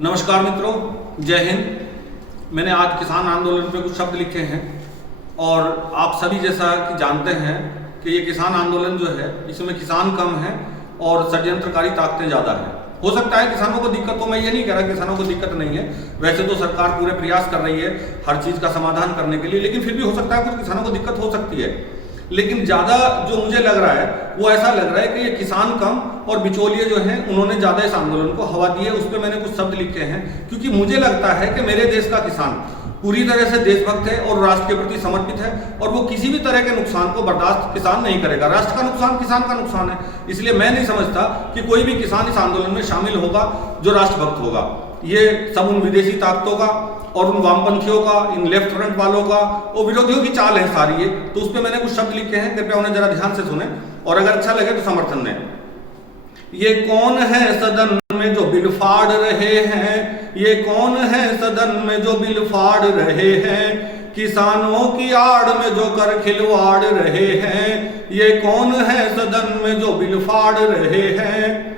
नमस्कार मित्रों, जय हिंद। मैंने आज किसान आंदोलन पे कुछ शब्द लिखे हैं और आप सभी जैसा कि जानते हैं कि ये किसान आंदोलन जो है इसमें किसान कम है और षड्यंत्रकारी ताकतें ज़्यादा हैं। हो सकता है किसानों को दिक्कत हो, मैं ये नहीं कह रहा किसानों को दिक्कत नहीं है, वैसे तो सरकार पूरे प्रयास कर रही है हर चीज़ का समाधान करने के लिए, लेकिन फिर भी हो सकता है कुछ किसानों को दिक्कत हो सकती है। लेकिन ज़्यादा जो मुझे लग रहा है वो ऐसा लग रहा है कि ये किसान कम और बिचौलिए जो हैं उन्होंने ज़्यादा इस आंदोलन को हवा दी है। उस पर मैंने कुछ शब्द लिखे हैं क्योंकि मुझे लगता है कि मेरे देश का किसान पूरी तरह से देशभक्त है और राष्ट्र के प्रति समर्पित है और वो किसी भी तरह के नुकसान को बर्दाश्त किसान नहीं करेगा। राष्ट्र का नुकसान किसान का नुकसान है, इसलिए मैं नहीं समझता कि कोई भी किसान इस आंदोलन में शामिल होगा जो राष्ट्रभक्त होगा। ये सब उन विदेशी ताकतों का और उन वामपंथियों का, इन लेफ्ट फ्रंट वालों का और विरोधियों की चाल है सारी ये। तो उस पर मैंने कुछ शब्द लिखे हैं, कृपया उन्हें जरा ध्यान से सुने और अगर अच्छा लगे तो समर्थन दें। ये कौन है सदन में जो बिल फाड़ रहे हैं, ये कौन है सदन में जो बिल फाड़ रहे हैं, किसानों की आड़ में जो कर खिलवाड़ रहे हैं, ये कौन है सदन में जो बिल फाड़ रहे हैं।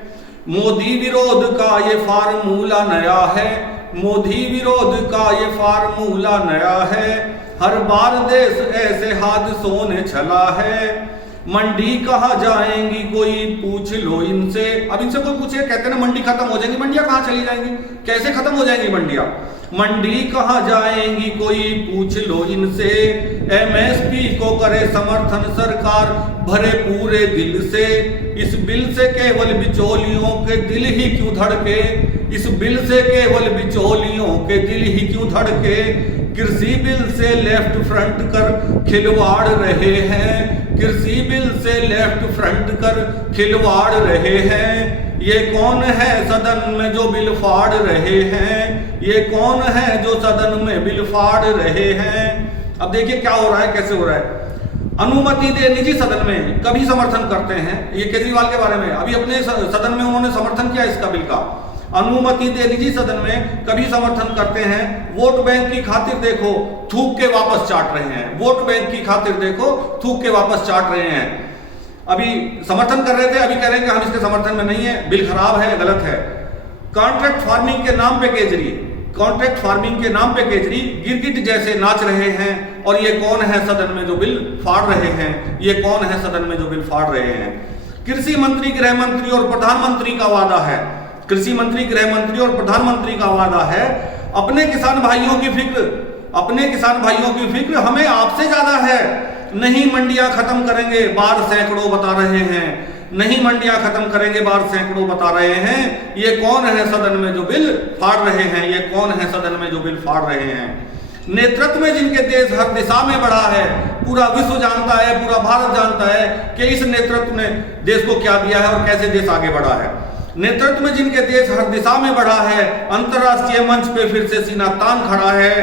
मोदी विरोध का ये फार्मूला नया है, मोदी विरोध का ये फार्मूला नया है, हर बार देश ऐसे हादसों ने चला है। मंडी कहाँ जाएंगी कोई पूछ लो इनसे। अब इनसे कोई पूछे, कहते हैं ना मंडी खत्म हो जाएंगी, मंडियां कहाँ चली जाएंगी, कैसे खत्म हो जाएंगी मंडियां। मंडी कहाँ जाएंगी कोई पूछ लो इनसे, एमएसपी को करे समर्थन सरकार भरे पूरे दिल से। इस बिल से केवल बिचौलियों के दिल ही क्यों धड़के, इस बिल से केवल बिचौलियों के दिल ही क्यों धड़के। कृषि बिल से लेफ्ट फ्रंट कर खिलवाड़ रहे हैं, कृषि बिल से लेफ्ट फ्रंट कर खिलवाड़ रहे हैं। ये कौन है सदन में जो बिल फाड़ रहे हैं, ये कौन है जो सदन में बिल फाड़ रहे हैं। अब देखिए क्या हो रहा है, कैसे हो रहा है। अनुमति दे निजी सदन में कभी समर्थन करते हैं, ये केजरीवाल के बारे में अभी अपने सदन में उन्होंने समर्थन किया इसका बिल का। अनुमति दे निजी सदन में कभी समर्थन करते हैं, वोट बैंक की खातिर देखो थूक के वापस चाट रहे हैं, वोट बैंक की खातिर देखो थूक के वापस चाट रहे हैं। अभी समर्थन कर रहे थे, अभी कह रहे हैं कि हम इसके समर्थन में नहीं है, बिल खराब है, गलत है। कॉन्ट्रैक्ट फार्मिंग के नाम पे केजरी, कॉन्ट्रैक्ट फार्मिंग के नाम पे केजरी गिरगिट जैसे नाच रहे हैं। और ये कौन है सदन में जो बिल फाड़ रहे हैं, ये कौन है सदन में जो बिल फाड़ रहे हैं। कृषि मंत्री, गृह मंत्री और प्रधानमंत्री का वादा है, कृषि मंत्री, गृह मंत्री और प्रधानमंत्री का वादा है अपने किसान भाइयों की फिक्र, अपने किसान भाइयों की फिक्र हमें आपसे ज्यादा है। नहीं मंडियां खत्म करेंगे बार सैकड़ों बता रहे हैं, नहीं मंडियां खत्म करेंगे बार सैकड़ों बता रहे हैं। ये कौन है सदन में जो बिल फाड़ रहे हैं, ये कौन है सदन में जो बिल फाड़ रहे हैं। नेतृत्व में जिनके देश हर दिशा में बढ़ा है, पूरा विश्व जानता है, पूरा भारत जानता है कि इस नेतृत्व ने देश को क्या दिया है और कैसे देश आगे बढ़ा है। नेतृत्व में जिनके देश हर दिशा में बढ़ा है, अंतरराष्ट्रीय मंच पे फिर से सीना तान खड़ा है,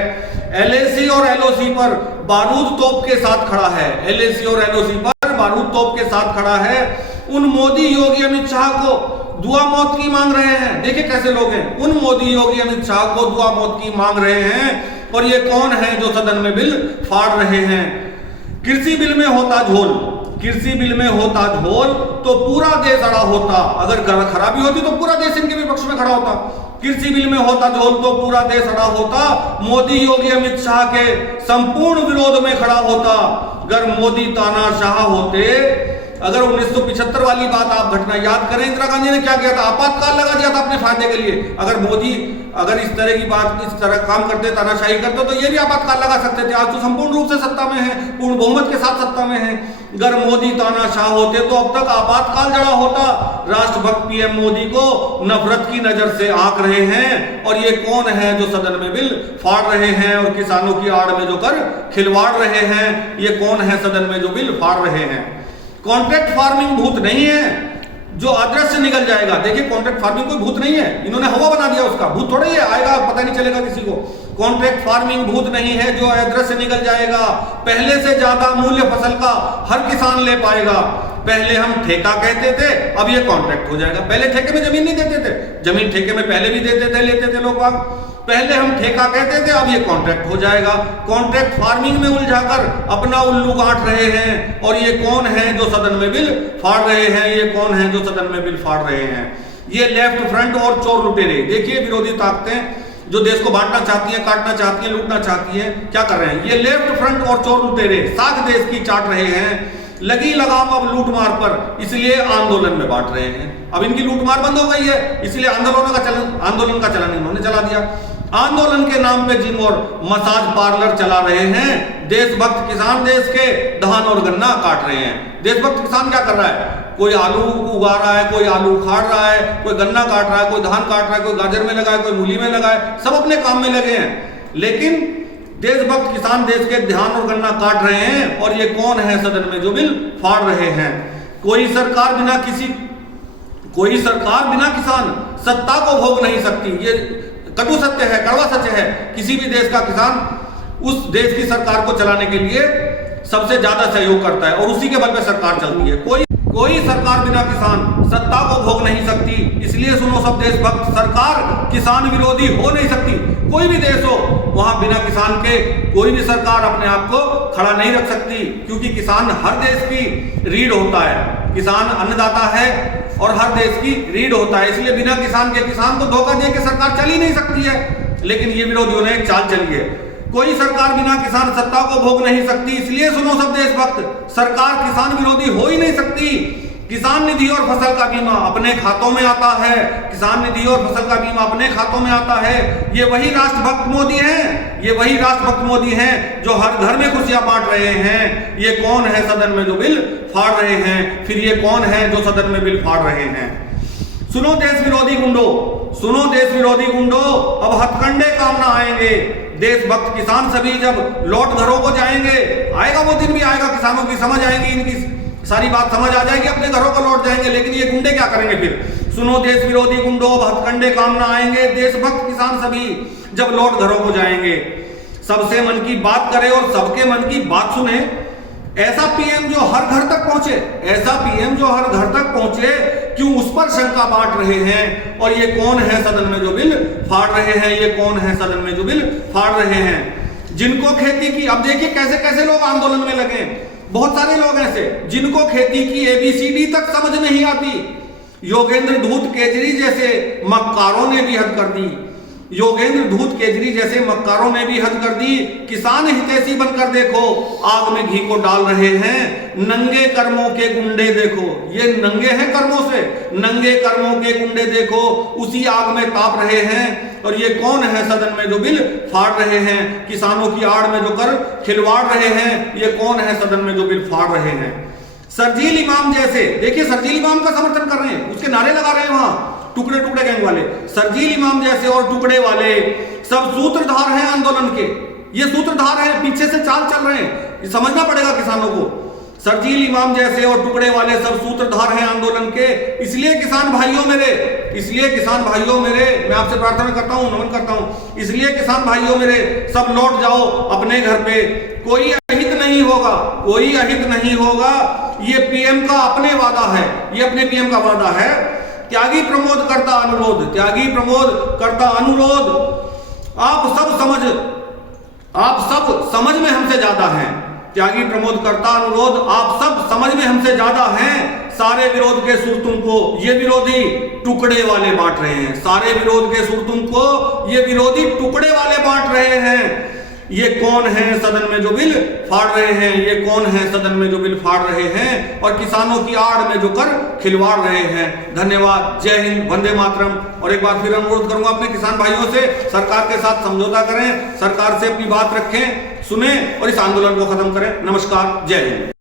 एलएसी और एलओसी पर बारूद तोप के साथ खड़ा है, एलएसी और एलओसी पर बारूद तोप के साथ खड़ा है। उन मोदी योगी अमित शाह को दुआ मौत की मांग रहे हैं, देखिए कैसे लोग हैं, उन मोदी योगी अमित शाह को दुआ मौत की मांग रहे हैं। और ये कौन है जो सदन में बिल फाड़ रहे हैं। कृषि बिल में होता झोल, कृषि बिल में होता झोल तो पूरा देश अड़ा होता, अगर खराबी होती तो पूरा देश इनके विपक्ष में खड़ा होता। कृषि बिल में होता झोल तो पूरा देश अड़ा होता, मोदी योगी अमित शाह के संपूर्ण विरोध में खड़ा होता। अगर मोदी तानाशाह होते, अगर 1975 वाली बात आप घटना याद करें, इंदिरा गांधी ने क्या किया था, आपातकाल लगा दिया था अपने फायदे के लिए। अगर मोदी अगर इस तरह की बात, इस तरह काम करते, तानाशाही करते तो ये भी आपातकाल लगा सकते थे। आज तो संपूर्ण रूप से सत्ता में है, पूर्ण बहुमत के साथ सत्ता में है। अगर मोदी तानाशाह होते तो अब तक आपातकाल जड़ा होता। राष्ट्रभक्त पीएम मोदी को नफरत की नजर से आंक रहे हैं। और ये कौन है जो सदन में बिल फाड़ रहे हैं और किसानों की आड़ में जो कर खिलवाड़ रहे हैं, ये कौन है सदन में जो बिल फाड़ रहे हैं। कॉन्ट्रैक्ट फार्मिंग भूत नहीं है जो अदृश्य निकल जाएगा। देखिए कॉन्ट्रैक्ट फार्मिंग कोई भूत नहीं है, इन्होंने हवा बना दिया उसका, भूत थोड़ा ही है, आएगा पता नहीं चलेगा किसी को। कॉन्ट्रैक्ट फार्मिंग भूत नहीं है जो अदृश्य निकल जाएगा। पहले से ज्यादा मूल्य फसल का हर किसान ले पाएगा। पहले हम ठेका कहते थे, अब ये कॉन्ट्रैक्ट हो जाएगा। पहले ठेके में जमीन नहीं देते थे, जमीन ठेके में पहले भी देते थे, लेते थे लोग बाग। पहले हम ठेका कहते थे, अब ये कॉन्ट्रैक्ट हो जाएगा। कॉन्ट्रैक्ट फार्मिंग में उलझाकर अपना उल्लू गांठ रहे हैं। और ये कौन है जो सदन में बिल फाड़ रहे हैं, ये कौन है जो सदन में बिल फाड़ रहे हैं। ये लेफ्ट फ्रंट और चोर लुटेरे, देखिए विरोधी ताकतें जो देश को बांटना चाहती हैं, काटना चाहती हैं, लूटना चाहती हैं, क्या कर रहे हैं? ये लेफ्ट फ्रंट और चोर लुटेरे साख देश की चाट रहे हैं, लगी लगाम अब लूटमार पर, इसलिए आंदोलन में बांट रहे हैं। अब इनकी लूटमार बंद हो गई है, इसलिए आंदोलन का चलन इन्होंने चला दिया। आंदोलन के नाम पे जिम और मसाज पार्लर चला रहे हैं, देशभक्त किसान देश के धान और गन्ना काट रहे हैं। देशभक्त किसान क्या कर रहा है? कोई आलू उगा रहा है, कोई आलू उखाड़ रहा है, कोई गन्ना काट रहा है, कोई धान काट रहा है, कोई गाजर में लगा है, कोई मूली में लगा है, सब अपने काम में लगे हैं। लेकिन देशभक्त किसान देश के धान और गन्ना काट रहे हैं, और ये कौन है सदन में जो बिल फाड़ रहे हैं? कोई सरकार बिना किसान सत्ता को भोग नहीं सकती। ये कटु सत्य है, कड़वा सत्य है। किसी भी देश का किसान उस देश की सरकार को चलाने के लिए सबसे ज्यादा सहयोग करता है, और उसी के बल पे सरकार चलती है। कोई सरकार बिना किसान सत्ता को भोग नहीं सकती, इसलिए सुनो सब देशभक्त, सरकार किसान विरोधी हो नहीं सकती। कोई भी देश हो, वहां बिना किसान के कोई भी सरकार अपने आप को खड़ा नहीं रख सकती, क्योंकि किसान हर देश की रीढ़ होता है। किसान अन्नदाता है और हर देश की रीढ़ होता है, इसलिए बिना किसान को धोखा दे के सरकार चल ही नहीं सकती है। लेकिन ये विरोधियों ने एक चाल चली है, कोई सरकार बिना किसान सत्ता को भोग नहीं सकती, इसलिए सुनो सब देशभक्त, सरकार किसान विरोधी हो ही नहीं सकती। किसान निधि और फसल का बीमा अपने खातों में आता है, किसान निधि और फसल का बीमा अपने खातों में आता है। ये वही राष्ट्रभक्त मोदी हैं, ये वही राष्ट्रभक्त मोदी हैं जो हर घर में खुशियां बांट रहे हैं। ये कौन है सदन में जो बिल फाड़ रहे हैं? फिर ये कौन है जो सदन में बिल फाड़ रहे हैं? सुनो देश विरोधी गुंडों, सुनो देश विरोधी गुंडों, अब हथकंडे काम ना आएंगे। देशभक्त किसान सभी जब लौट घरों को जाएंगे, आएगा वो दिन भी आएगा, किसानों की समझ आएगी, इनकी सारी बात समझ आ जाएगी, अपने घरों को लौट जाएंगे। लेकिन ये गुंडे क्या करेंगे फिर? सुनो देश विरोधी गुंडों, अब हथकंडे काम ना आएंगे। देशभक्त किसान सभी जब लौट घरों को जाएंगे, सबसे मन की बात करे और सबके मन की बात सुने। ऐसा पीएम जो हर घर तक पहुंचे, ऐसा पीएम जो हर घर तक पहुंचे, क्यों उस पर शंका बांट रहे हैं? और ये कौन है सदन में जो बिल फाड़ रहे हैं? ये कौन है सदन में जो बिल फाड़ रहे हैं? जिनको खेती की, अब देखिए कैसे कैसे लोग आंदोलन में लगे। बहुत सारे लोग ऐसे जिनको खेती की ABCD तक समझ नहीं आती। योगेंद्र धूत केजरी जैसे मक्कारों ने भी हद कर दी, योगेंद्र धूत केजरी जैसे मक्कारों ने भी हद कर दी। किसान हितैषी बनकर देखो, आग में घी को डाल रहे हैं। नंगे कर्मों के गुंडे देखो, ये नंगे हैं कर्मों से, नंगे कर्मों के गुंडे देखो, उसी आग में ताप रहे हैं। और ये कौन है सदन में जो बिल फाड़ रहे हैं? किसानों की आड़ में जो कर खिलवाड़ रहे हैं, ये कौन है सदन में जो बिल फाड़ रहे हैं? शरजील इमाम जैसे, देखिए शरजील इमाम का समर्थन कर रहे हैं, उसके नारे लगा रहे हैं वहां टुकड़े टुकड़े गैंग वाले। शरजील इमाम जैसे और टुकड़े वाले सब सूत्रधार हैं आंदोलन के, ये सूत्रधार हैं, पीछे से चाल चल रहे हैं, ये समझना पड़ेगा किसानों को। शरजील इमाम जैसे और टुकड़े वाले सब सूत्रधार हैं आंदोलन के। इसलिए किसान भाइयों मेरे, इसलिए किसान भाइयों मेरे, मैं आपसे प्रार्थना करता हूं, नमन करता हूं, इसलिए किसान भाइयों मेरे, सब लौट जाओ अपने घर पे। कोई अहित नहीं होगा, कोई अहित नहीं होगा। ये पीएम का अपने वादा है, ये अपने पीएम का वादा है। त्यागी प्रमोद करता अनुरोध, त्यागी प्रमोद करता अनुरोध, आप सब समझ में हमसे ज्यादा हैं। त्यागी प्रमोद करता अनुरोध, आप सब समझ में हमसे ज्यादा हैं। सारे विरोध के सुर तुमको ये विरोधी टुकड़े वाले बांट रहे हैं, सारे विरोध के सुर तुमको ये विरोधी टुकड़े वाले बांट रहे हैं। ये कौन है सदन में जो बिल फाड़ रहे हैं? ये कौन है सदन में जो बिल फाड़ रहे हैं और किसानों की आड़ में जो कर खिलवाड़ रहे हैं? धन्यवाद, जय हिंद, वंदे मातरम। और एक बार फिर अनुरोध करूंगा अपने किसान भाइयों से, सरकार के साथ समझौता करें, सरकार से अपनी बात रखें, सुने और इस आंदोलन को खत्म करें। नमस्कार, जय हिंद।